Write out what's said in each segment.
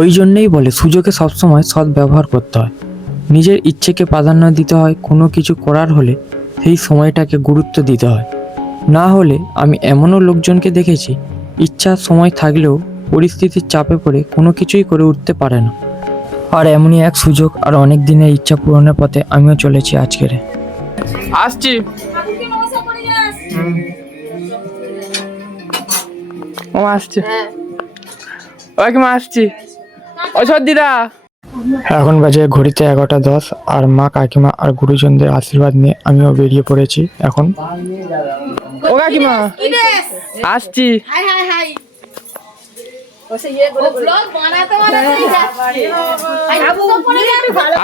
ওই জন্যই বলে সুযোগে সবসময় সৎ ব্যবহার করতে হয়। নিজের ইচ্ছেকে প্রাধান্য দিতে হয়। কোনো কিছু করার হলে সেই সময়টাকে গুরুত্ব দিতে হয়। না হলে আমি এমনও লোকজনকে দেখেছি ইচ্ছার সময় থাকলেও পরিস্থিতির চাপে পড়ে কোনো কিছুই করে উঠতে পারে না। আর এমনই এক সুযোগ আর অনেক দিনের ইচ্ছা পূরণের পথে আমিও চলেছি আজকের। আসছি। ও আসছে, ওই কি মা আসছি। ও দিদা এখন বাজে ঘড়িতে 11টা 10 আর মা কাকিমা আর গুরুজনদের আশীর্বাদ নিয়ে আমিও বেরিয়ে পড়েছি এখন। ও কাকিমা আসছি।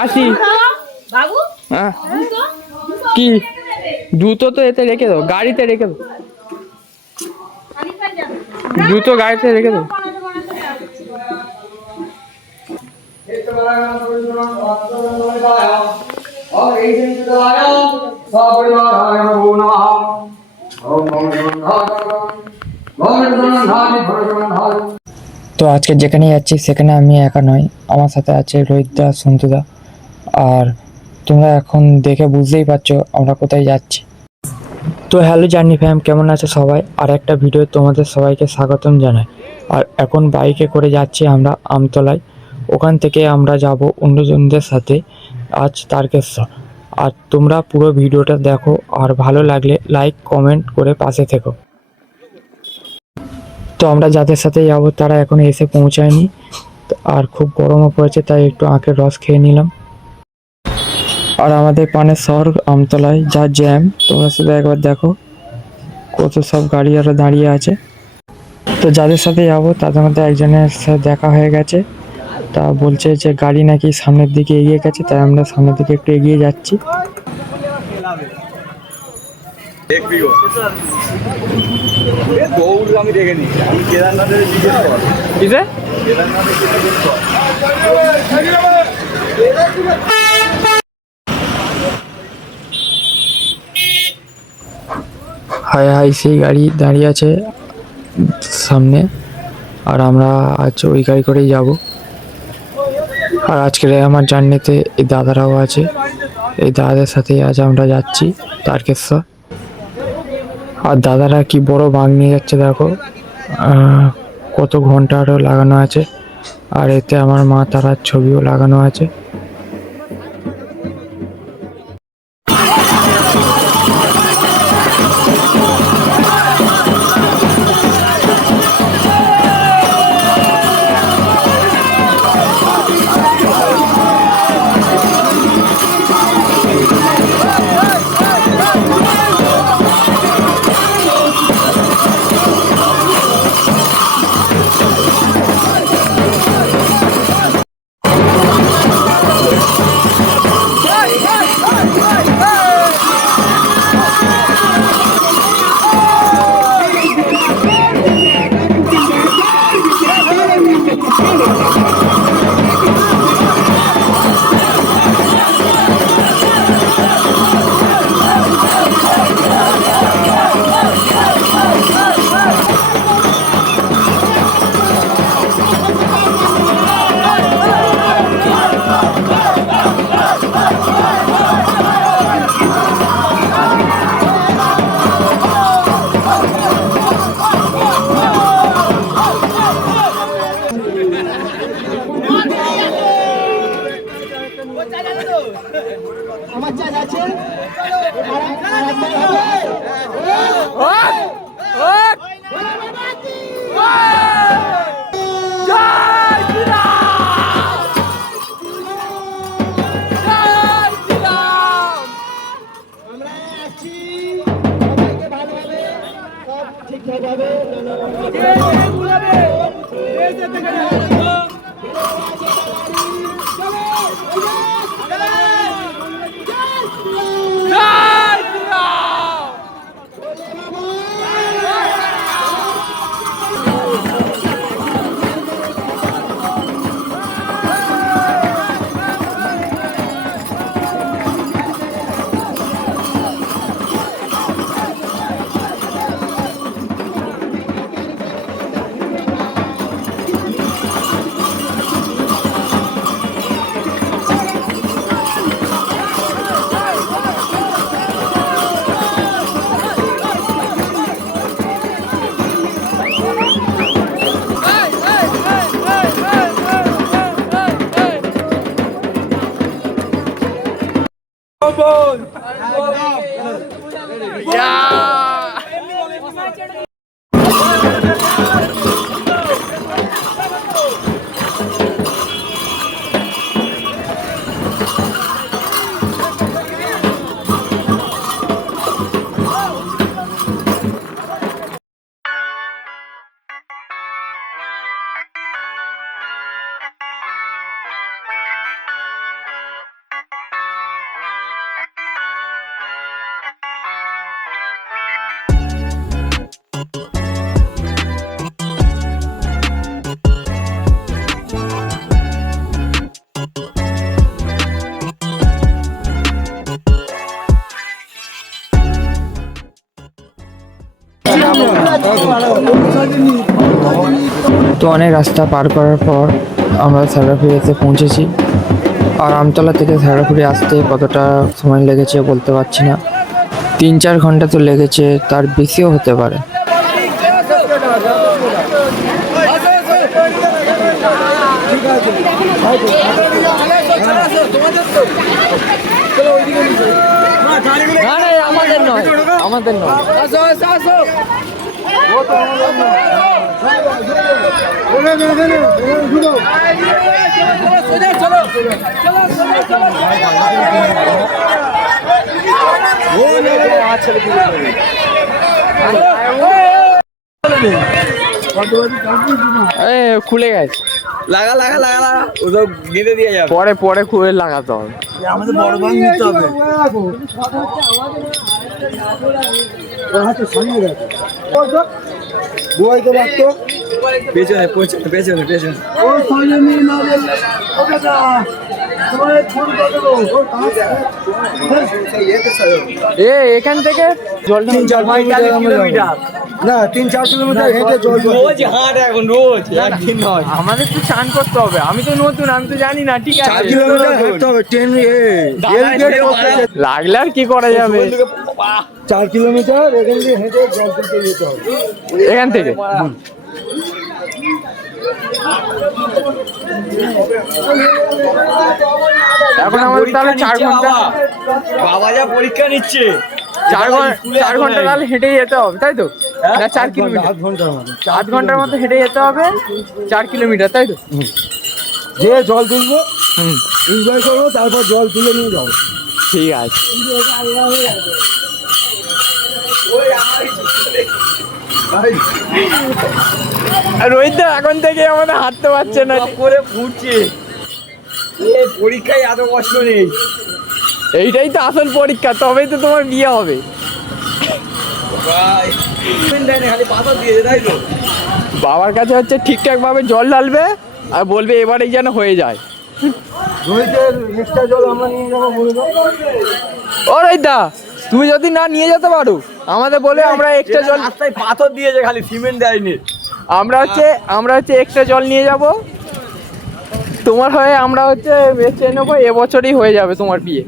আসি। কি জুতো তো এতে রেখে দাও, গাড়িতে রেখে দাও, জুতো গাড়িতে রেখে দাও। তো আজকে যেখানে যাচ্ছি সেখানে আমি একা নয়, আমার সাথে আছে রোহিতদা, সন্তুদা। আর তোমরা এখন দেখে বুঝতেই পারছো আমরা কোথায় যাচ্ছি। তো হ্যালো জার্নি ফ্যাম, কেমন আছে সবাই? আর একটা ভিডিও তোমাদের সবাইকে স্বাগতম জানাই। আর এখন বাইকে করে যাচ্ছি আমরা আমতলায়। ওখান থেকে আমরা যাব অন্যজনদের সাথে আজ তারকেশ্বর। আর তোমরা পুরো ভিডিওটা দেখো, আর ভালো লাগলে লাইক কমেন্ট করে পাশে থেকো। তো আমরা যাদের সাথে যাবো তারা এখন এসে পৌঁছায়নি, আর খুব গরমও পড়েছে, তাই একটু আখের রস খেয়ে নিলাম। আর আমাদের পানের শহর আমতলায় যা জ্যাম, তোমরা শুধু একবার দেখো কত সব গাড়ি আরো দাঁড়িয়ে আছে। তো যাদের সাথে যাবো তাদের মধ্যে একজনের সাথে দেখা হয়ে গেছে, তা বলছে যে গাড়ি নাকি সামনের দিকে এগিয়ে গেছে, তাই আমরা সামনের দিকে একটু এগিয়ে যাচ্ছি। আমি দেখে নিচ্ছি, আমি কেদারনাথের জিজ্ঞেস কর কিসে হাই হাই সেই গাড়ি দাঁড়িয়ে আছে সামনে, আর আমরা আজ ওই গাড়ি করেই যাব। আর আজকের আমার জার্নিতে এই দাদারাও আছে, এই দাদাদের সাথেই আজ আমরা যাচ্ছি তারকেশ্বর। আর দাদারা কি বড় বাঁক নিয়ে যাচ্ছে দেখো, কত ঘন্টা আরও লাগানো আছে। আর এতে আমার মা তারার ছবিও লাগানো আছে। বল। তো অনেক রাস্তা পার করার পর আমরা সাগরাফুরিতে পৌঁছেছি। আর আমতলা থেকে সাগরাফুরি আসতে কতটা সময় লেগেছে বলতে পারছি না, 3-4 ঘন্টা তো লেগেছে, তার বেশিও হতে পারে। আমাদের নয়, আমাদের নয়। খুলে গেছে, লাগা লাগা লাগা লাগা, ওসব গেঁথে দিয়ে যাবে। পরে পরে খুলে লাগাতে হবে। আমাদের বড় ভাঙ নিতে হবে। পেছনে পেছনে পেছনে পেছনে এখান থেকে জলটা 3-4 কিলোমিটার না, 3-4 কিলোমিটার হেঁটে জল রোজ হাঁট, এখন রোজ একদিন নয়। আমাদের তো চান করতে হবে, আমি তো নতুন, আমি তো জানি না। ঠিক 4 আছে, কিলোমিটার হাঁটতে হবে। লাগলে আর কি করা যাবে। 4 কিলোমিটার এখান থেকে হেঁটে জল তুলতে যেতে হবে, এখান থেকে এখন আমাদের তাহলে 4 ঘন্টা, বাবা যা পরীক্ষা নিচ্ছে, 4 ঘন্টা তাহলে হেঁটে যেতে হবে, তাই তো? না 4 কিলোমিটার, 8 ঘন্টার মতো হেঁটে যেতে হবে, 4 কিলোমিটার, তাই তো? যে জল তুলবো এনজয় করবো, তারপর জল তুলে নিয়ে যাবো। ঠিক আছে। রোহিত দা এখন থেকে আমাদের হাঁটতে পারছে না, করে ফুটছে। এই পরীক্ষায় এত কষ্ট নেই। এইটাই তো আসল পরীক্ষা, তবেই তো তোমার বিয়ে হবে। খালি পাথর দিয়েছে, তাই তো? বাবার কাছে হচ্ছে ঠিকঠাক ভাবে জল ঢালবে আর বলবে এবারেই যেন হয়ে যায়। রোহিতের এক্সট্রা জল আমরা নিয়ে যাবো, বলে দাও। ও রোহিত দা, তুমি যদি না নিয়ে যেতে পারো আমাদের বলে, আমরা এক্সট্রা জল, রাস্তায় পাথর দিয়েছে, খালি সিমেন্ট দেয়নি। আমরা হচ্ছে এক্সট্রা জল নিয়ে যাব তোমার হয়ে। আমরা হচ্ছে বেঁচে নেবো, এবছরই হয়ে যাবে তোমার বিয়ে।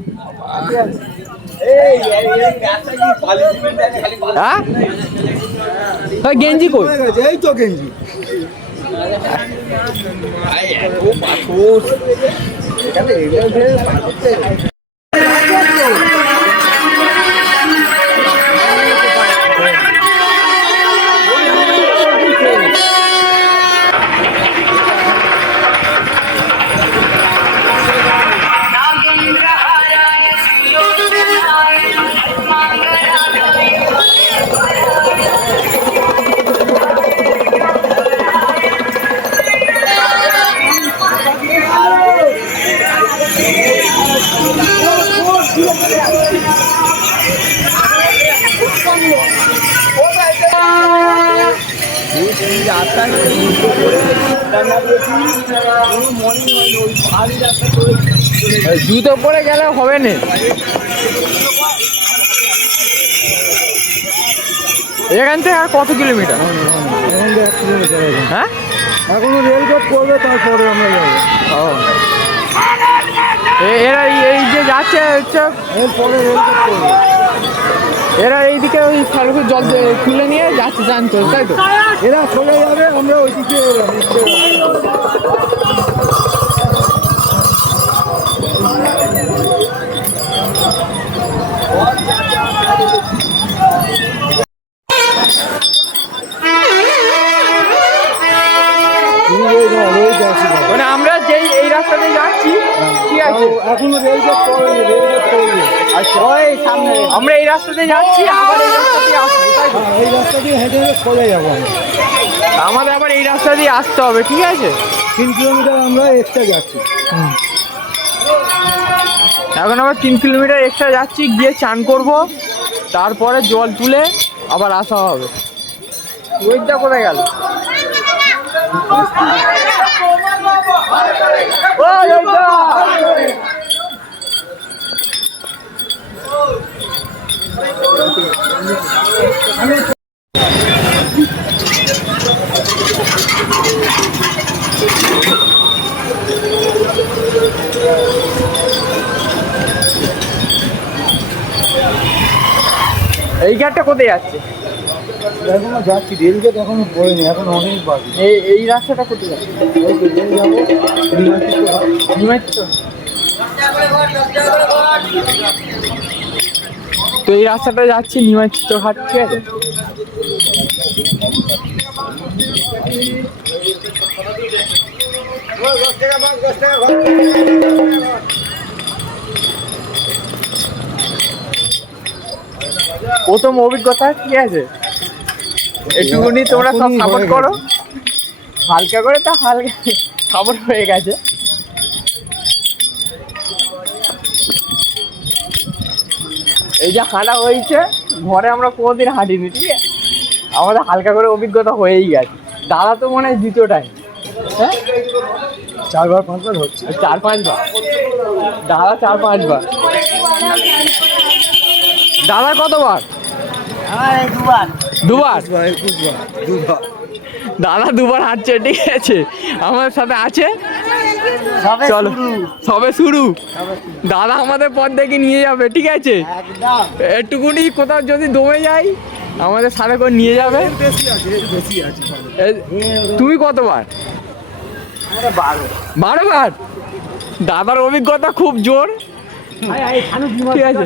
হ্যাঁ, গেঞ্জি কই? এই তো গেঞ্জি। জুতো পরে গেলে হবে না। এখান থেকে আর কত কিলোমিটার? হ্যাঁ, এখনো রেলগেট করবে, তারপরে আমরা যাবো। এরা এই যে যাচ্ছে হচ্ছে, এরপরে রেলগেট করবে। এরা এইদিকে ওই খালুকুর জল তুলে নিয়ে যাচ্ছে, জানতো, তাই তো? এরা চলে যাবে, আমরা ওইদিকে মানে আমরা যেই এই রাস্তাতে যাচ্ছি, ঠিক আছে, এখনো রেলগেট করেনি, রেলগেট করেনি। আচ্ছা ওই সামনে আমরা এই রাস্তাতে যাচ্ছি, আবার এই রাস্তা দিয়ে আসবো, তাই তো? এই রাস্তা দিয়ে হেঁটে হেঁটে চলে যাবো আমরা। আমাদের আবার এই রাস্তা দিয়ে আসতে হবে, ঠিক আছে? 3 কিলোমিটার আমরা এক্সট্রা যাচ্ছি। এখন আমরা 3 কিলোমিটার এক্সট্রা যাচ্ছি, গিয়ে চান করব, তারপরে জল তুলে আবার আসা হবে। ওইটা কোথায় গেল? ওই ওইটা! এই ঘাটটা কোথায় যাচ্ছে? এখনো যাচ্ছি, রেলগেট এখনো পড়েনি, এখন অনেক বাকি। এই রাস্তাটা কোথায় যাচ্ছে? নিমাইত্র। তো এই রাস্তাটা যাচ্ছি নিমাইত্র ঘাট, ঠিক আছে? প্রথম অভিজ্ঞতা, ঠিক আছে, একটুখানি তোমরা সব সাপোর্ট করো, হালকা করে, তা হালকা সাপোর্ট হয়ে গেছে। এই যে হাঁটা হয়েছে, ঘরে আমরা কোনোদিন হাঁটিনি, ঠিক আছে, আমাদের হালকা করে অভিজ্ঞতা হয়েই গেছে। দাদা তো মনে হয় দ্বিতীয় টাইম, হ্যাঁ, 4বার 5বার হচ্ছে। 4-5 বার, দাদা 4-5 বার। দাদা কতবার? দুবার। দাদা দুবার হাঁটছে, ঠিক আছে, আমার সাথে আছে। চলো, সবে শুরু। দাদা আমাদের পথ দেখে নিয়ে যাবে, ঠিক আছে, একটুকুনি কোথাও যদি দমে যাই আমাদের সাথে করে নিয়ে যাবে। তুমি কতবার? 12 বার। দাদার অভিজ্ঞতা খুব জোর, ঠিক আছে।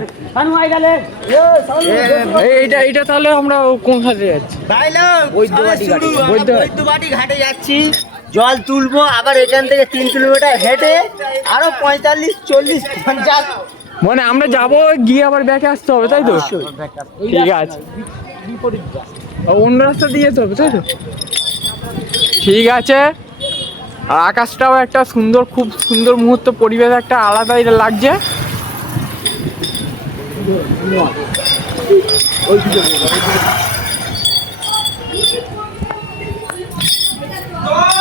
এইটা তাহলে আমরা কোন ঘাটে যাচ্ছি? বৈদ্যবাটি ঘাটে যাচ্ছি, জল তুলবো, আবার এখান থেকে 3 কিলোমিটার হেঁটে আরো 45, 40, 50। মানে আমরা যাবো, গিয়ে আবার ব্যাকে আসতে হবে, তাই তো? ঠিক আছে, অন্য রাস্তা দিয়ে যেতে হবে, তাই তো? ঠিক আছে। আর আকাশটাও একটা সুন্দর, খুব সুন্দর মুহূর্ত, পরিবেশ একটা আলাদাই লাগছে।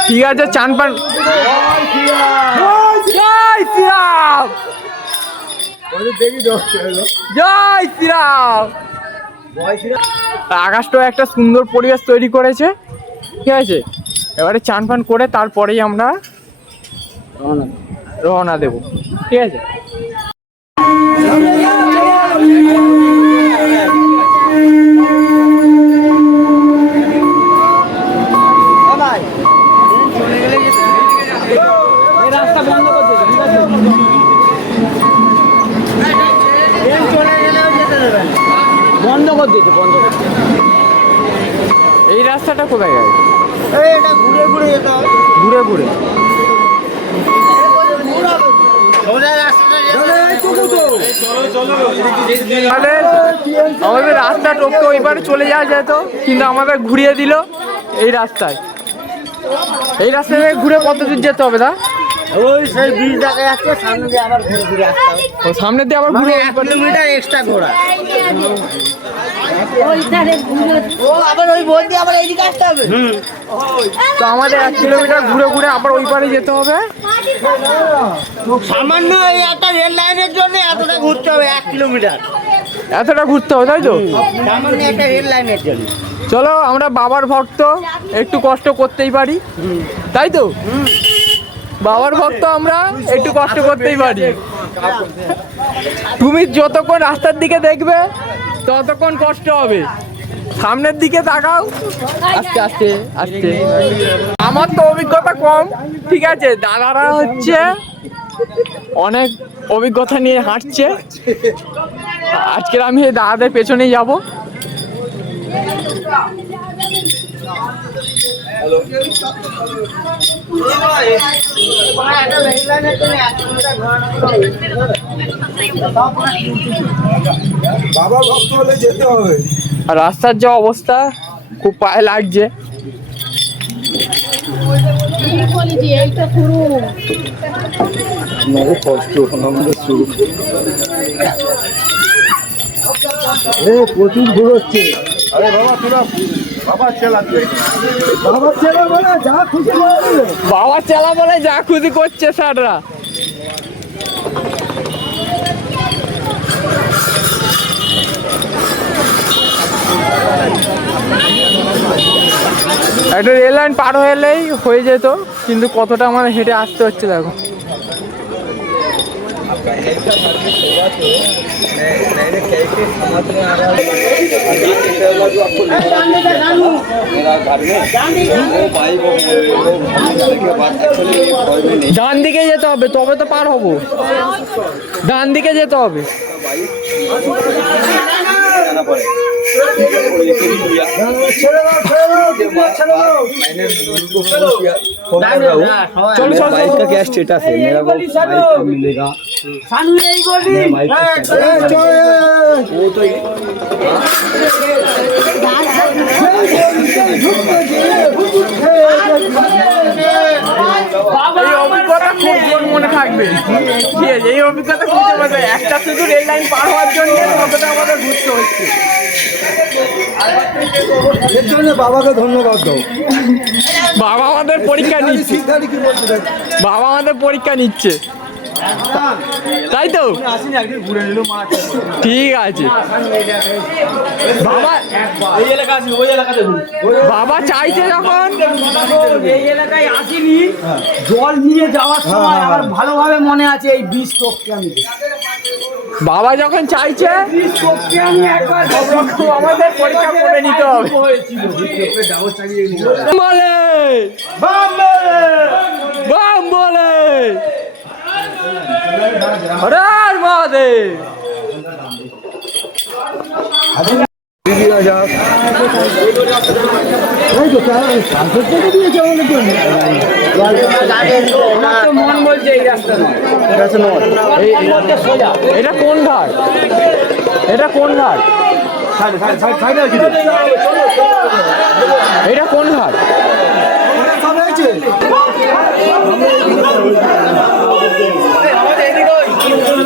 ঠিক আছে, চান পান। জয় শ্রীরাম, জয় শ্রীরাম। আকাশটাও একটা সুন্দর পরিবেশ তৈরি করেছে, ঠিক আছে। এবারে চান পান করে তারপরেই আমরা রওনা দেব, ঠিক আছে। বন্ধ করে দিতে, বন্ধ করে দিতে। এই রাস্তাটা কোথায় গেছে? এটা ঘুরে ঘুরে যেতে হবে, ঘুরে ঘুরে। সোজা রাস্তাটা তাহলে আমাদের রাস্তা টপকে ওই পারে চলে যাওয়া যেত, কিন্তু আমাদের ঘুরিয়ে দিল এই রাস্তায়। এই রাস্তা থেকে ঘুরে কত দূর যেতে হবে? দা ওই সেই ব্রিজ দেখা যাচ্ছে, সামনে দিয়ে আবার ঘুরে ঘুরে আসতে হবে। সামনে দিয়ে আবার ঘুরে 1 কিলোমিটার এক্সট্রা ঘোরা। ও আবার ওই বোর্ড দিয়ে আবার এইদিকে আসতে হবে। তো আমাদের 1 কিলোমিটার ঘুরে ঘুরে আবার ওই পারে যেতে হবে। সামান্য এই একটা রেল লাইনের জন্য এতটা ঘুরতে হবে, 1 কিলোমিটার এতটা ঘুরতে হবে, তাই তো? সামান্য একটা রেল লাইনের জন্য। চলো, আমরা বাবার ভক্ত, একটু কষ্ট করতেই পারি, তাই তো? বাবার ভক্ত আমরা, একটু কষ্ট করতেই পারি। তুমি যতক্ষণ রাস্তার দিকে দেখবে ততক্ষণ কষ্ট হবে, সামনের দিকে তাকাও, আস্তে আস্তে আস্তে। আমার তো অভিজ্ঞতা কম, ঠিক আছে, দাদারা হচ্ছে অনেক অভিজ্ঞতা নিয়ে হাঁটছে। আজকের আমি এই দাদাদের পেছনেই যাব। বাবা ভক্ত হলে যেতে হবে। আর রাস্তার যা অবস্থা, খুব পায়ে লাগছে। প্রচুর ঘুরোচ্ছে। আরে বাবা তোরা বাবার চেলাচ্ছে, বাবার চেলা বলে যা খুশি করবে। বাবার চেলা বলে যা খুশি করছে স্যাররা। একটা রেল লাইন পার হলেই হয়ে যেত, কিন্তু কতটা আমাদের হেঁটে আসতে হচ্ছে দেখো। ডান দিকে যেতে হবে, তবে তো পার হবো। ডান দিকে যেতে হবে। चलो चलो बाइक का क्या स्टेटस है मेरा, वो बाइक मिलेगा वो तो এই অভিজ্ঞতা খুব জোর মনে থাকবে। ঠিক আছে, এই অভিজ্ঞতা খুব মজা। একটা শুধু রেল লাইন পার হওয়ার জন্য কতটা আমাদের ঘুরতে হচ্ছে। এর জন্য বাবাকে ধন্যবাদ দাও। বাবা আমাদের পরীক্ষা নিচ্ছে, বাবা আমাদের পরীক্ষা নিচ্ছে, তাই তো? ঠিক আছে বাবা, বাবা চাইছে যখন এই এলাকায় আসিনি, জল নিয়ে যাওয়ার সময় আমার ভালোভাবে মনে আছে এই বীজ টপকে আমি বাবা যখন চাইছে সব রকম আমাদের পরীক্ষা করে নিতে হবে। বলে বাম বলে হরার মহাদেব। মন বলছে এই রাস্তা নয়, এটা কোন ঘাট? এটা কোন ঘাট? এটা কোন ঘাট?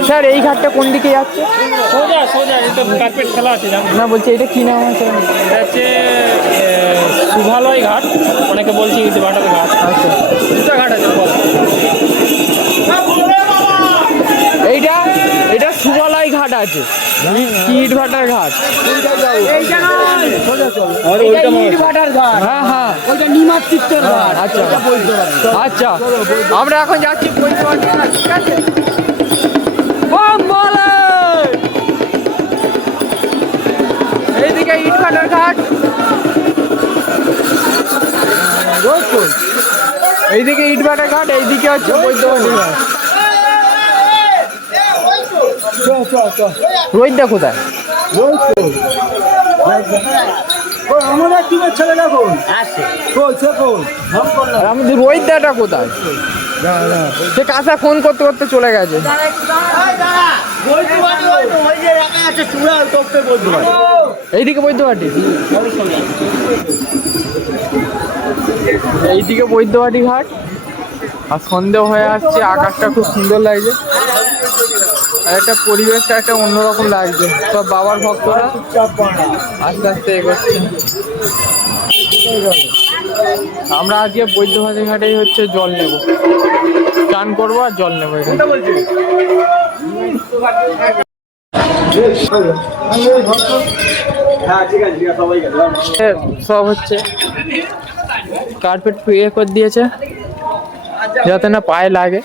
স্যার এই ঘাটটা কোন দিকে যাচ্ছে? সোজা সোজা, এই তো কার্পেট খেলা আছে জানো না বলছি এটা কি নাম আছে? এটা হচ্ছে শুভালয় ঘাট, অনেকে বলছে ইট ভাটার ঘাট। আচ্ছা, দুটো ঘাট আছে। এইটা এটা শুভালয় ঘাট আছে, ইট ভাটার ঘাট। ইট ভাটার ঘাট, হ্যাঁ হ্যাঁ, ওইটা নিমাতৃত্বের ঘাট। আচ্ছা আচ্ছা, আমরা এখন যাচ্ছি বৈদ্যবাটি ঘাট, ঠিক আছে? বাম বলে এইদিকে ইট ভাটার ঘাট, এইদিকে ইট ভাটার ঘাট, এইদিকে হচ্ছে বৈদ্যবাটি ঘাট। রোহিতদা কোথায়? আমাদের টিমের ছেলে দেখুন আর আমাদের রোহিতদাটা কোথায়? সে কাঁচা ফোন করতে করতে চলে গেছে। এইদিকে বৈদ্যবাটি, এইদিকে বৈদ্যবাটি ঘাট। আর সন্দেহ হয়ে আসছে, আকাশটা খুব সুন্দর লাগছে, আর একটা পরিবেশটা একটা অন্যরকম লাগছে। সব বাবার ভক্তরা আস্তে আস্তে এগোচ্ছে। আমরা আজকে বৈদ্যবাটি ঘাটেই হচ্ছে জল নেব, চান করবো আর জল নেবো এখানে। সব হচ্ছে কার্পেট ইয়ে করে দিয়েছে যাতে না পায়ে লাগে।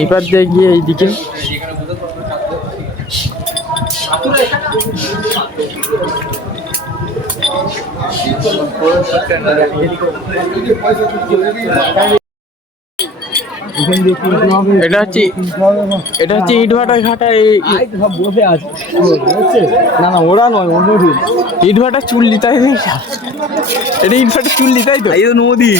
এইবার দিয়ে গিয়ে এইদিকে এখান দিয়ে কিনতে হবে, এটা হচ্ছে কিনতে হবে না। এটা হচ্ছে ইটভাটার ঘাটা সব বসে আছে বুঝছে? না না ওরা নয়, অন্য দিন। ইটভাটার চুল্লি তাই তো এটা ইটভাটার চুল্লি তাই তো এই তো নদী।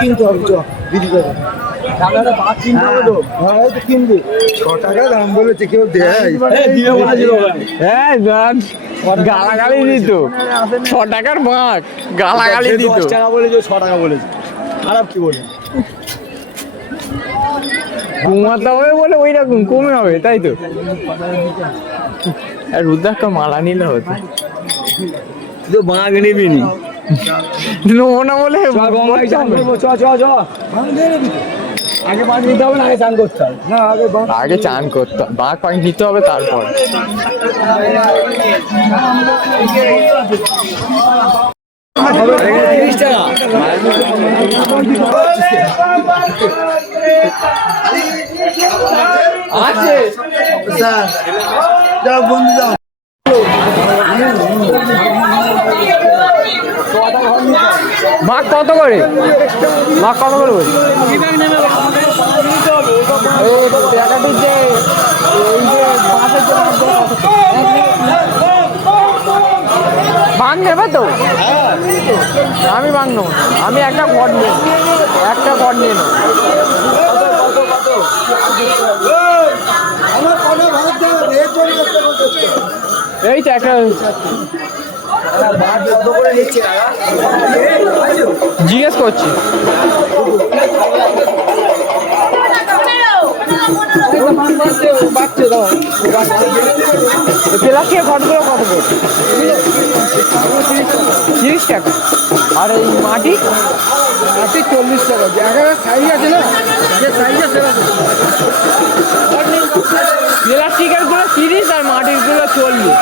কিনতে হবে চ দিদি দাদা কিনবে 6 টাকা দাম বলেছে কেউ দেয় হ্যাঁ গালাগালি দিত 6 টাকার মাছ গালাগালি দিত 10 টাকা বলেছে 6 টাকা বলেছে খারাপ কি বলে কমাতে হবে বলে ওই রকম কমে হবে তাই তো আর রুদ্রাক্ষ মালা নিলে হতো তো বাঘ নিবি নি নেবো না বলে আগে বাঘ নিতে হবে না আগে চান করতে হবে না আগে আগে চান করতে বাঘ পাক নিতে হবে তারপর আছে যাও বন্ধু যাও মাছ কত করে মাছ কত করে বলি টাকাটির যে এই যে মাছের যে বাং নেবে তো আমি বাং নেবো না। আমি একটা ঘর নিয়ে একটা ঘর নিয়ে নেব এই তো একটা জিজ্ঞেস করছি তেলাপিয়া ঘটগুলো কত করে 30 টাকা আর এই মাটি 40 টাকা জায়গার সাইজ আছে না যে সাইজে সেরা প্লাস্টিকের গুলো 30 আর মাটির গুলো 40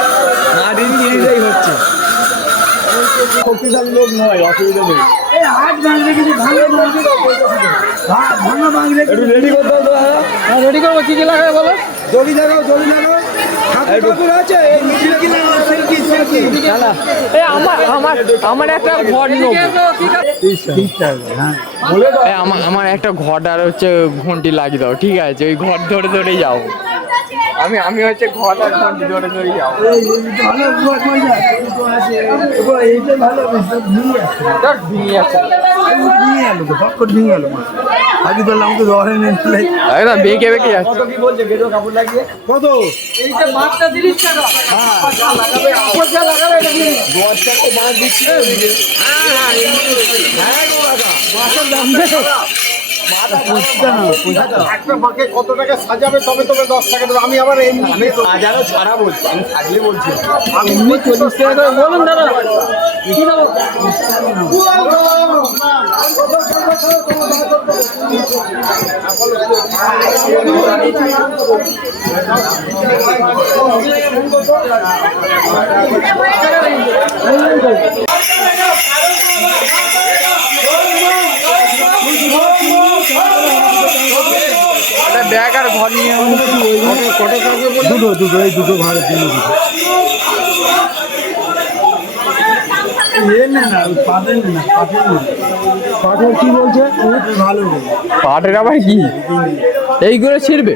মাটির 30ই হচ্ছে শক্তিশালী লোক নয় অসুবিধা নেই রেডি করতে হবে রেডি করবো কি কি লাগাবে বলো জলি লাগাও জলি লাগাও আছে এই আমার একটা ঘর নেবো আমার একটা ঘর আর হচ্ছে ঘন্টি লাগিয়ে দাও ঠিক আছে ওই ঘর ধরে ধরেই যাও আমি হচ্ছে ঘর আর ঘন্টি ধরে ধরেই যাও একদম বেঁকে বেঁকে যাচ্ছে কত কত টাকা সাজাবে তবে তবে 10 টাকা দেবো আমি আবার আমি হাজারও ছাড়া বলছি আমি থাকলে বলছি আমি 40 টাকা বলুন দাদা ব্যাগ আর ঘর নিয়ে দুটো এই দুটো ভাড়া দিন পাঠের কি বলছে ভালো পাটের আবার কি এইগুলো ছিড়বে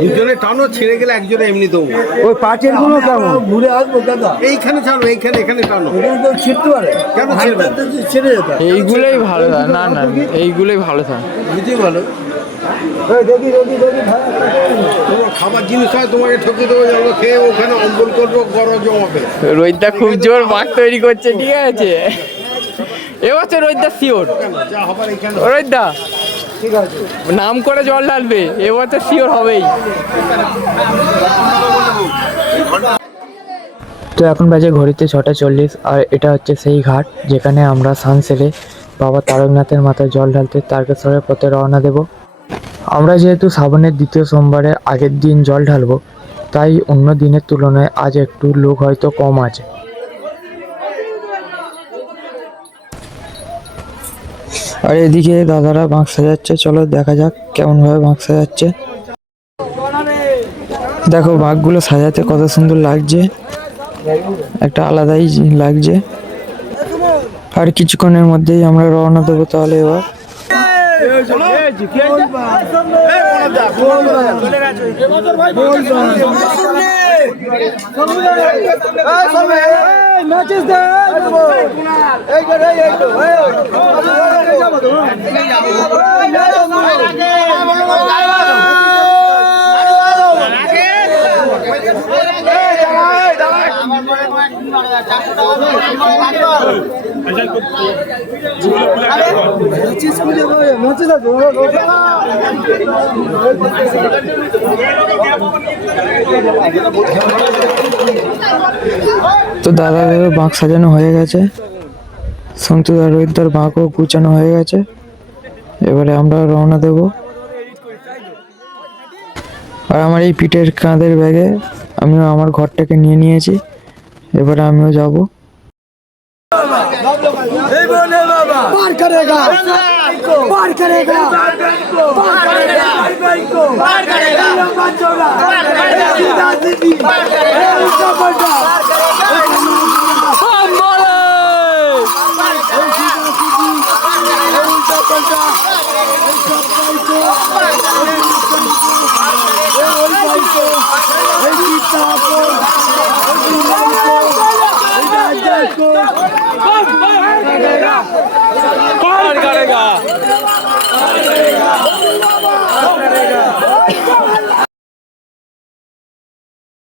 দুজনে টানো ছেড়ে গেলে একজনে এমনি দেবো ওই পাটের গুলো কেমন ঘুরে আসবো দাদা এইখানে টানো এখানে টানো এখানে তো ছিড়তে পারে কেন ছিড়বে ছেড়ে যেত এইগুলোই ভালো থাকে না না এইগুলোই ভালো থাকে বুঝি ভালো দেখি খাবার জিনিস হয় তোমাকে ঠকে দেবো যাবো খেয়ে ওখানে অম্বল করবো গরম জমাবে রোহিতদা খুব জোর মাছ তৈরি করছে ঠিক আছে এবছর রোহিতদা শিওর যা হবার এখানে রোহিতদা ঠিক আছে নাম করে জল ঢালবে এবছর শিওর হবেই তো এখন বাজে ঘড়িতে 6:40 আর এটা হচ্ছে সেই ঘাট যেখানে আমরা সানসেটে বাবা তারকনাথের মাথায় জল ঢালতে তারকেশ্বরের পথে রওনা দেব। আমরা যেহেতু শ্রাবণের দ্বিতীয় সোমবারে আগের দিন জল ঢালবো, তাই অন্য দিনের তুলনায় আজ একটু লোক হয়তো কম আছে। আর এদিকে দাদারা বাঁক সাজাচ্ছে, চলো দেখা যাক কেমন ভাবে বাঁক সাজাচ্ছে। দেখো বাঁকগুলো সাজাতে কত সুন্দর লাগছে, একটা আলাদাই লাগছে। আর কিছুক্ষণের মধ্যেই আমরা রওনা দেবো তাহলে এবার। তো দাদাদের বাঁক সাজানো হয়ে গেছে, সন্তুদার রোহিতদার বাঁকও গুছানো হয়ে গেছে। এবারে আমরা রওনা দেব। আর আমার এই পিঠের কাঁধের ব্যাগে আমিও আমার ঘরটাকে নিয়ে নিয়েছি, এবারে আমিও যাব। বলে